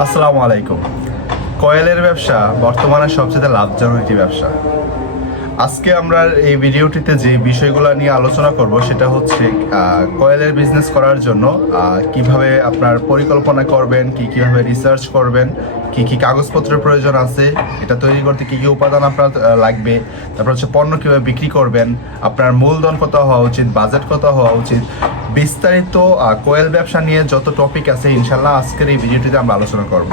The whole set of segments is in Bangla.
আসসালামু আলাইকুম। কয়েলের ব্যবসা বর্তমানে সবচেয়ে লাভজনক একটি ব্যবসা। আজকে আমরা এই ভিডিওটিতে যে বিষয়গুলো নিয়ে আলোচনা করব সেটা হচ্ছে কয়েলের বিজনেস করার জন্য কিভাবে আপনার পরিকল্পনা করবেন, কিভাবে রিসার্চ করবেন, কি কাগজপত্রের প্রয়োজন আছে, এটা তৈরি করতে কি উপাদান আপনার লাগবে, তারপর হচ্ছে পণ্য কীভাবে বিক্রি করবেন, আপনার মূলধন কত হওয়া উচিত, বাজেট কত হওয়া উচিত, বিস্তারিত কোয়েল ব্যবসা নিয়ে যত টপিক আছে ইনশাল্লাহ আজকের এই ভিডিওটিতে আমরা আলোচনা করব।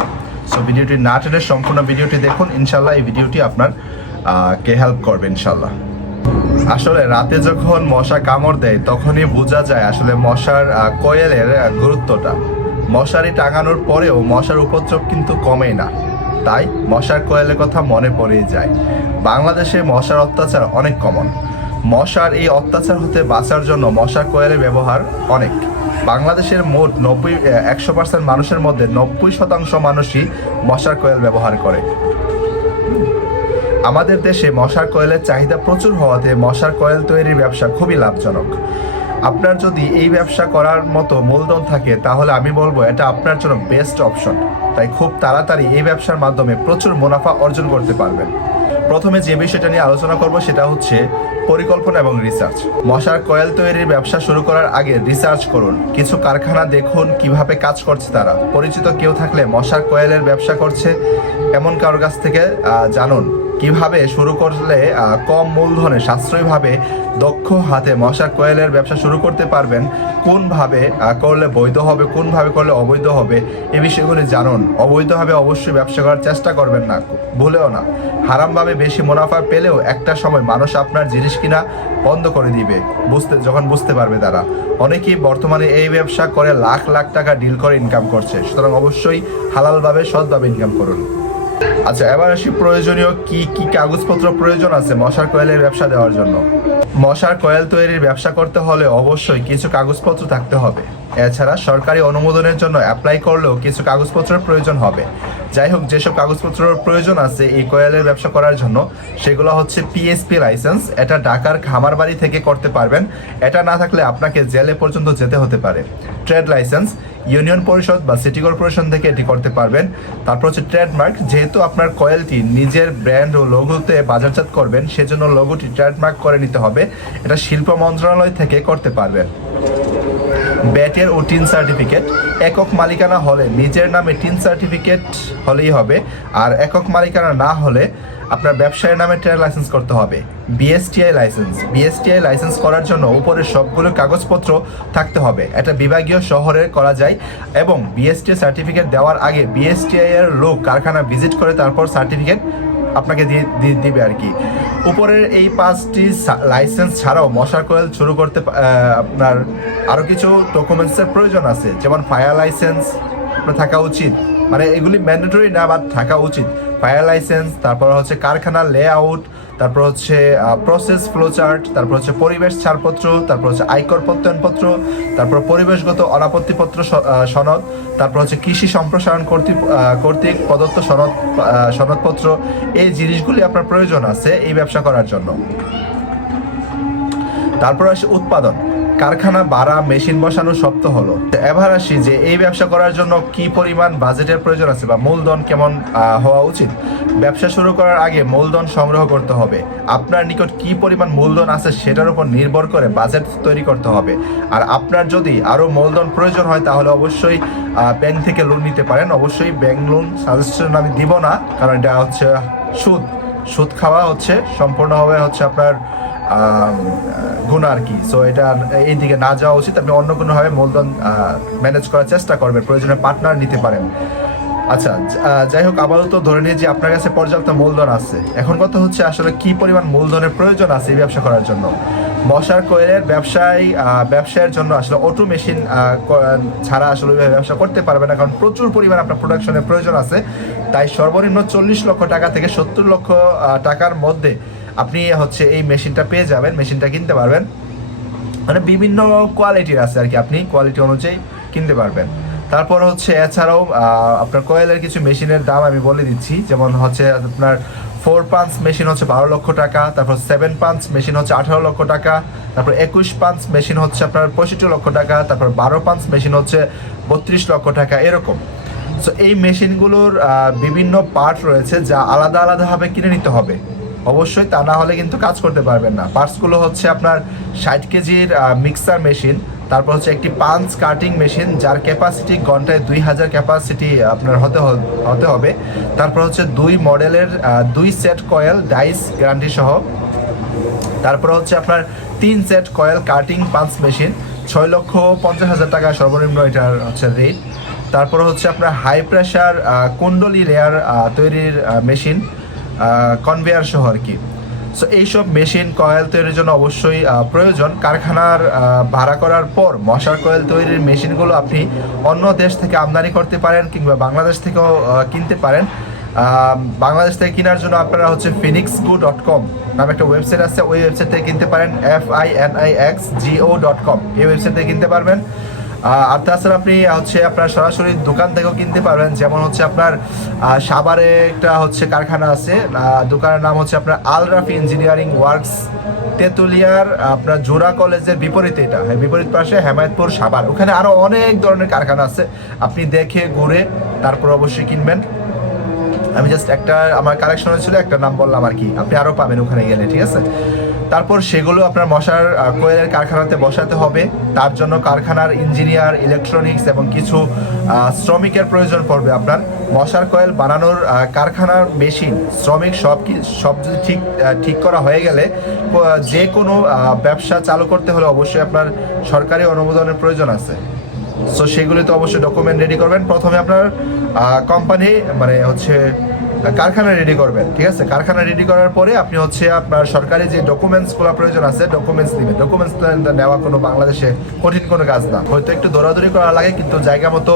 সো ভিডিওটি না টেনে সম্পূর্ণ ভিডিওটি দেখুন, ইনশাল্লাহ এই ভিডিওটি আপনার কে হেল্প করবে ইনশাল্লাহ। আসলে রাতে যখন মশা কামড় দেয় তখনই বোঝা যায় আসলে মশার কোয়েলের গুরুত্বটা। মশারি টাঙানোর পরেও মশার উপদ্রব কিন্তু কমেই না, তাই মশার কোয়েলের কথা মনে পড়েই যায়। বাংলাদেশে মশার অত্যাচার অনেক কমন। মশার এই অত্যাচার হতে বাঁচার জন্য মশার কোয়েলের ব্যবহার অনেক। বাংলাদেশের মোট 100% মানুষের মধ্যে 90% মানুষই মশার কোয়েল ব্যবহার করে। আমাদের দেশে মশার কয়েলের চাহিদা প্রচুর হওয়াতে মশার কয়েল তৈরির ব্যবসা খুবই লাভজনক। আপনার যদি এই ব্যবসা করার মতো মূলধন থাকে তাহলে আমি বলবো এটা আপনার জন্য বেস্ট অপশন। তাই খুব তাড়াতাড়ি এই ব্যবসার মাধ্যমে প্রচুর মুনাফা অর্জন করতে পারবেন। প্রথমে যে বিষয়টা নিয়ে আলোচনা করব সেটা হচ্ছে পরিকল্পনা এবং রিসার্চ। মশার কয়েল তৈরির ব্যবসা শুরু করার আগে রিসার্চ করুন, কিছু কারখানা দেখুন কিভাবে কাজ করছে তারা। পরিচিত কেউ থাকলে মশার কয়েলের ব্যবসা করছে এমন কারোর কাছ থেকে জানুন। কিভাবে শুরু করলে কম মূলধনে সাশ্রয়ীভাবে দক্ষ হাতে মশার কয়েলের ব্যবসা শুরু করতে পারবেন, কোনভাবে করলে বৈধ হবে, কোনভাবে করলে অবৈধ হবে, এই বিষয়গুলি জানুন। অবৈধভাবে অবশ্যই ব্যবসা করার চেষ্টা করবেন না, ভুলেও না। হারামভাবে বেশি মুনাফা পেলেও একটা সময় মানুষ আপনার জিনিস কিনা বন্ধ করে দিবে যখন বুঝতে পারবে তারা। অনেকেই বর্তমানে এই ব্যবসা করে লাখ লাখ টাকা ডিল করে ইনকাম করছে, সুতরাং অবশ্যই হালালভাবে সৎভাবে ইনকাম করুন। আচ্ছা, এবার আসি প্রয়োজনীয় কি কাগজপত্র প্রয়োজন আছে মশার কয়েলের ব্যবসা দেওয়ার জন্য। মশার কয়েল তৈরির ব্যবসা করতে হলে অবশ্যই কিছু কাগজপত্র থাকতে হবে। এছাড়া সরকারি অনুমোদনের জন্য অ্যাপ্লাই করলেও কিছু কাগজপত্রের প্রয়োজন হবে। যাই হোক, যেসব কাগজপত্রের প্রয়োজন আছে এই কয়েলের ব্যবসা করার জন্য সেগুলো হচ্ছে পিএসপি লাইসেন্স। এটা ঢাকার খামার বাড়ি থেকে করতে পারবেন, এটা না থাকলে আপনাকে জেলে পর্যন্ত যেতে হতে পারে। ট্রেড লাইসেন্স, ইউনিয়ন পরিষদ বা সিটি কর্পোরেশন থেকে এটি করতে পারবেন। তারপর হচ্ছে ট্রেডমার্ক, যেহেতু আপনার কয়েলটি নিজের ব্র্যান্ড ও লোগোতে বাজারজাত করবেন সেজন্য লোগোটি ট্রেডমার্ক করে নিতে হবে, এটা শিল্প মন্ত্রণালয় থেকে করতে পারবেন। ব্যাটের ও টিন সার্টিফিকেট, একক মালিকানা হলে নিজের নামে টিন সার্টিফিকেট হলেই হবে, আর একক মালিকানা না হলে আপনার ব্যবসায়ের নামে ট্রেড লাইসেন্স করতে হবে। বিএসটিআই লাইসেন্স করার জন্য উপরের সবগুলো কাগজপত্র থাকতে হবে। এটা বিভাগীয় শহরে করা যায় এবং বিএসটিআই সার্টিফিকেট দেওয়ার আগে বিএসটিআই এর লোক কারখানা ভিজিট করে তারপর সার্টিফিকেট আপনাকে দিবে আর কি। উপরের এই 5টি লাইসেন্স ছাড়াও মশার কোয়েল শুরু করতে আপনার আরও কিছু ডকুমেন্টসের প্রয়োজন আছে, যেমন ফায়ার লাইসেন্স থাকা উচিত, মানে এগুলি ম্যান্ডেটরি না, বাট থাকা উচিত। ফায়ার লাইসেন্স, তারপর হচ্ছে কারখানার লেআউট, তারপর হচ্ছে প্রসেস ফ্লোচার্ট, তারপর হচ্ছে পরিবেশ ছাড়পত্র, তারপর হচ্ছে আয়কর প্রত্যয়নপত্র, তারপর পরিবেশগত অনাপত্তিপত্র সনদ, তারপর হচ্ছে কৃষি সম্প্রসারণ কর্তৃক প্রদত্ত সনদপত্র। এই জিনিসগুলি আপনার প্রয়োজন আছে এই ব্যবসা করার জন্য। তারপর আসে উৎপাদন, কারখানা বাড়া, মেশিন বসানো সব তো হলো। এবার আসি যে এই ব্যবসা করার জন্য কি পরিমাণ বাজেটের প্রয়োজন আছে বা মূলধন কেমন হওয়া উচিত। ব্যবসা শুরু করার আগে মূলধন সংগ্রহ করতে হবে। আপনার নিকট কি পরিমাণ মূলধন আছে সেটার উপর নির্ভর করে বাজেট তৈরি করতে হবে। আর আপনার যদি আরও মূলধন প্রয়োজন হয় তাহলে অবশ্যই ব্যাংক থেকে লোন নিতে পারেন। অবশ্যই ব্যাংক লোন সাজেশন আমি দিব না, কারণ এটা হচ্ছে সুদ খাওয়া হচ্ছে সম্পূর্ণভাবে হচ্ছে আপনার গুণ আর কি। সো এটা এই দিকে না যাওয়া উচিত। আপনি অন্য কোনোভাবে মূলধন ম্যানেজ করার চেষ্টা করবেন, প্রয়োজনে পার্টনার নিতে পারেন। আচ্ছা, যাই হোক, আপাতত ধরে নিয়ে যে আপনার কাছে পর্যাপ্ত মূলধন আছে। এখন কথা হচ্ছে আসলে কি পরিমাণ মূলধনের প্রয়োজন আছে এই ব্যবসা করার জন্য। মশার কোয়েলের ব্যবসায়ের জন্য আসলে অটো মেশিন ছাড়া আসলে ব্যবসা করতে পারবে না, কারণ প্রচুর পরিমাণ আপনার প্রোডাকশনের প্রয়োজন আছে। তাই সর্বনিম্ন 40 লক্ষ টাকা থেকে 70 লক্ষ টাকার মধ্যে আপনি হচ্ছে এই মেশিনটা পেয়ে যাবেন, মেশিনটা কিনতে পারবেন। মানে বিভিন্ন কোয়ালিটির আছে আর কি, আপনি কোয়ালিটি অনুযায়ী কিনতে পারবেন। তারপর হচ্ছে এছাড়াও আপনার কোয়েলের কিছু মেশিনের দাম আমি বলে দিচ্ছি, যেমন হচ্ছে আপনার 4 পাঞ্চ মেশিন হচ্ছে 12 লক্ষ টাকা, তারপর 7 পাঞ্চ মেশিন হচ্ছে 18 লক্ষ টাকা, তারপর 21 পাঞ্চ মেশিন হচ্ছে আপনার 65 লক্ষ টাকা, তারপর 12 পাঞ্চ মেশিন হচ্ছে 32 লক্ষ টাকা, এরকম। সো এই মেশিনগুলোর বিভিন্ন পার্ট রয়েছে যা আলাদা আলাদাভাবে কিনে নিতে হবে অবশ্যই, তা না হলে কিন্তু কাজ করতে পারবেন না। পার্টসগুলো হচ্ছে আপনার 60 কেজির মিক্সার মেশিন, তারপর হচ্ছে একটি পাঞ্চ কাটিং মেশিন যার ক্যাপাসিটি ঘন্টায় 2000 ক্যাপাসিটি আপনার হতে হবে। তারপর হচ্ছে 2 মডেলের 2 সেট কয়েল ডাইস গ্যারান্টি সহ। তারপর হচ্ছে আপনার 3 set coil cutting punch machine, 6,50,000 টাকা সর্বনিম্ন এটার হচ্ছে রেট। তারপর হচ্ছে আপনার হাই প্রেশার কুণ্ডলি লেয়ার তৈরির মেশিন কনভেয়ার সহ আর কি। সো এইসব মেশিন কয়েল তৈরির জন্য অবশ্যই প্রয়োজন। কারখানার ভাড়া করার পর মশার কয়েল তৈরির মেশিনগুলো আপনি অন্য দেশ থেকে আমদানি করতে পারেন কিংবা বাংলাদেশ থেকেও কিনতে পারেন। বাংলাদেশ থেকে কেনার জন্য আপনারা হচ্ছে phoenixgo.com নামে একটা ওয়েবসাইট আছে, ওই ওয়েবসাইট থেকে কিনতে পারেন, finixgo.com, এই ওয়েবসাইট থেকে কিনতে পারবেন। আর তাছাড়া আপনি হচ্ছে আপনার সরাসরি দোকান থেকেও কিনতে পারবেন, যেমন হচ্ছে আপনার সাভারে একটা হচ্ছে কারখানা আছে, দোকানের নাম হচ্ছে আপনার আল রাফি ইঞ্জিনিয়ারিং ওয়ার্কস, তেঁতুলিয়ার আপনার জোড়া কলেজের বিপরীতে, এটা বিপরীত পাশে হেমায়তপুর সাভার। ওখানে আরও অনেক ধরনের কারখানা আছে, আপনি দেখে ঘুরে তারপর অবশ্যই কিনবেন। আমি জাস্ট একটা আমার কালেকশন ছিল একটা নাম বললাম আর কি, আপনি আরও পাবেন ওখানে গেলে, ঠিক আছে। তারপর সেগুলো আপনার মশার কোয়েলের কারখানাতে বসাতে হবে। তার জন্য কারখানার ইঞ্জিনিয়ার, ইলেকট্রনিক্স এবং কিছু শ্রমিকের প্রয়োজন পড়বে। আপনার মশার কয়েল বানানোর কারখানার মেশিন, শ্রমিক সব যদি ঠিক করা হয়ে গেলে যে কোনো ব্যবসা চালু করতে হলে অবশ্যই আপনার সরকারি অনুমোদনের প্রয়োজন আছে। সো সেগুলি তো অবশ্যই ডকুমেন্ট রেডি করবেন। প্রথমে আপনার কোম্পানি মানে হচ্ছে কারখানা রেডি করবেন, ঠিক আছে। কারখানা রেডি করার পরে আপনি হচ্ছে আপনার সরকারি যে ডকুমেন্টসগুলো প্রয়োজন আছে ডকুমেন্টস নেবেন। ডকুমেন্টস নেওয়া কোনো বাংলাদেশে কঠিন কোনো কাজ না, হয়তো একটু দৌড়াদৌড়ি করা লাগে কিন্তু জায়গা মতো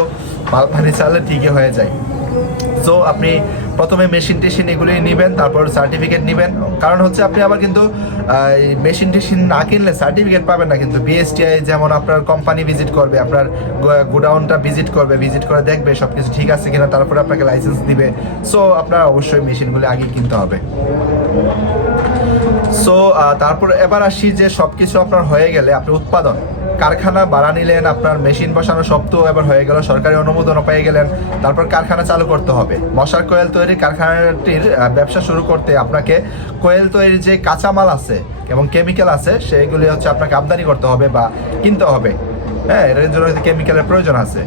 মাল পানি চাললে ঠিকই হয়ে যায়। সো আপনি প্রথমে মেশিন টেশিন এগুলি নেবেন, তারপর সার্টিফিকেট নেবেন। কারণ হচ্ছে আপনি আবার কিন্তু মেশিন টেশিন না কিনলে সার্টিফিকেট পাবেন না কিন্তু। বিএসটিআই যেমন আপনার কোম্পানি ভিজিট করবে, আপনার গোডাউনটা ভিজিট করে দেখবে সব কিছু ঠিক আছে কিনা, তারপরে আপনাকে লাইসেন্স দিবে। সো আপনার অবশ্যই মেশিনগুলি আগেই কিনতে হবে। সো তারপর এবার আসি যে সব কিছু আপনার হয়ে গেলে আপনি উৎপাদন কারখানা ভাড়া নিলেন, আপনার মেশিন বসানো সব তো এবার হয়ে গেল, সরকারি অনুমোদনও পেয়ে গেলেন। তারপর কারখানা চালু করতে হবে। মশার কোয়েল তৈরি কারখানাটির ব্যবসা শুরু করতে আপনাকে কোয়েল তৈরির যে কাঁচামাল আছে এবং কেমিক্যাল আছে সেইগুলি হচ্ছে আপনাকে আমদানি করতে হবে বা কিনতে হবে। হ্যাঁ, এর জন্য কেমিক্যালের প্রয়োজন আছে।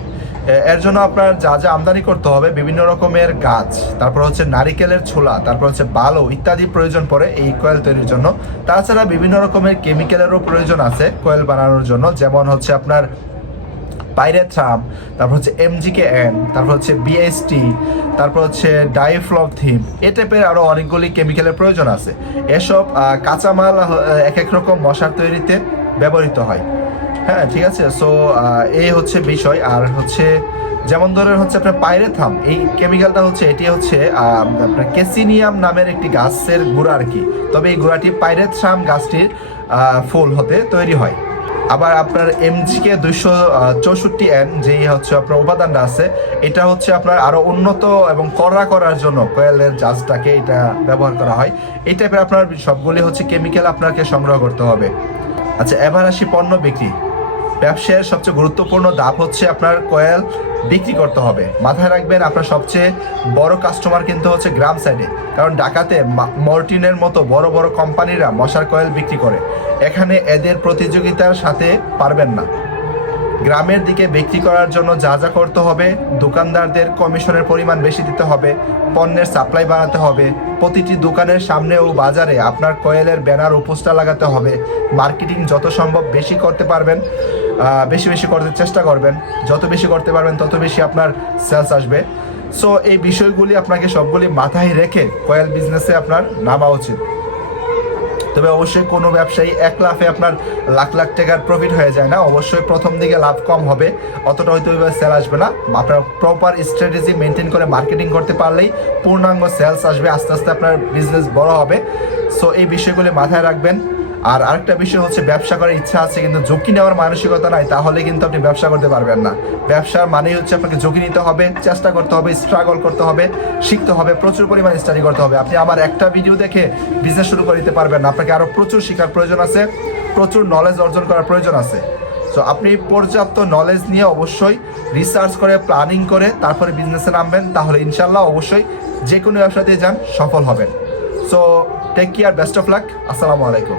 এর জন্য আপনার যা যা আমদানি করতে হবে, বিভিন্ন রকমের গাছ, তারপর হচ্ছে নারিকেলের ছোলা, তারপর হচ্ছে বালো ইত্যাদি প্রয়োজন পড়ে এই কয়েল তৈরির জন্য। তাছাড়া বিভিন্ন রকমের কেমিক্যালেরও প্রয়োজন আছে কয়েল বানানোর জন্য, যেমন হচ্ছে আপনার পাইরেথ্রাম, তারপর হচ্ছে MGKN, তারপর হচ্ছে BST, তারপর হচ্ছে ডাইফ্লথিম, এ টাইপের আরও অনেকগুলি কেমিক্যালের প্রয়োজন আছে। এসব কাঁচামাল এক এক রকম মশার তৈরিতে ব্যবহৃত হয়। হ্যাঁ, ঠিক আছে। সো এই হচ্ছে বিষয়। আর হচ্ছে যেমন ধরেন হচ্ছে আপনার পাইরেথাম, এই কেমিক্যালটা হচ্ছে এটি হচ্ছে আপনার ক্যাসিনিয়াম নামের একটি গাছের গুঁড়া আর কি। তবে এই গুঁড়াটি পাইরেথাম গাছটির ফুল হতে তৈরি হয়। আবার আপনার MGK 264N যেই হচ্ছে আপনার উপাদানটা আছে, এটা হচ্ছে আপনার আরো উন্নত এবং কড়া করার জন্য কয়েলের জাজটাকে এটা ব্যবহার করা হয়। এই টাইপের আপনার সবগুলি হচ্ছে কেমিক্যাল আপনাকে সংগ্রহ করতে হবে। আচ্ছা, এবার আসি পণ্য বিক্রি। ব্যবসায়ের সবচেয়ে গুরুত্বপূর্ণ ধাপ হচ্ছে আপনার কয়েল বিক্রি করতে হবে। মাথায় রাখবেন আপনার সবচেয়ে বড় কাস্টমার কিন্তু হচ্ছে গ্রাম সাইডে, কারণ ঢাকাতে মর্টিনের মতো বড় বড় কোম্পানিরা মশার কয়েল বিক্রি করে, এখানে এদের প্রতিযোগিতার সাথে পারবেন না। গ্রামের দিকে বিক্রি করার জন্য যা যা করতে হবে, দোকানদারদের কমিশনের পরিমাণ বেশি দিতে হবে, পণ্যের সাপ্লাই বাড়াতে হবে, প্রতিটি দোকানের সামনে ও বাজারে আপনার কয়েলের ব্যানার ও পোস্টার লাগাতে হবে, মার্কেটিং যত সম্ভব বেশি করতে পারবেন, বেশি বেশি করতে চেষ্টা করবেন। যত বেশি করতে পারবেন তত বেশি আপনার সেলস আসবে। সো এই বিষয়গুলি আপনাকে সবগুলি মাথায় রেখে কয়েল বিজনেসে আপনার নামা উচিত। তবে অবশ্যই কোনো ব্যবসায়ী এক লাফে আপনার লাখ লাখ টাকার প্রফিট হয়ে যায় না। অবশ্যই প্রথম দিকে লাভ কম হবে, অতটা হয়তো সেল আসবে না। আপনার প্রপার স্ট্র্যাটেজি মেনটেন করে মার্কেটিং করতে পারলেই পূর্ণাঙ্গ সেলস আসবে, আস্তে আস্তে আপনার বিজনেস বড় হবে। সো এই বিষয়গুলি মাথায় রাখবেন। আর আরেকটা বিষয় হচ্ছে, ব্যবসা করার ইচ্ছা আছে কিন্তু ঝুঁকি নেওয়ার মানসিকতা নাই, তাহলে কিন্তু আপনি ব্যবসা করতে পারবেন না। ব্যবসার মানেই হচ্ছে আপনাকে ঝুঁকি নিতে হবে, চেষ্টা করতে হবে, স্ট্রাগল করতে হবে, শিখতে হবে, প্রচুর পরিমাণে স্টাডি করতে হবে। আপনি আমার একটা ভিডিও দেখে বিজনেস শুরু করে দিতে পারবেন না, আপনাকে আরও প্রচুর শেখার প্রয়োজন আছে, প্রচুর নলেজ অর্জন করার প্রয়োজন আছে। সো আপনি পর্যাপ্ত নলেজ নিয়ে অবশ্যই রিসার্চ করে প্ল্যানিং করে তারপরে বিজনেসে নামবেন, তাহলে ইনশাল্লাহ অবশ্যই যে কোনো ব্যবসাতে যান সফল হবেন। So take care, best of luck, আসসালামু আলাইকুম।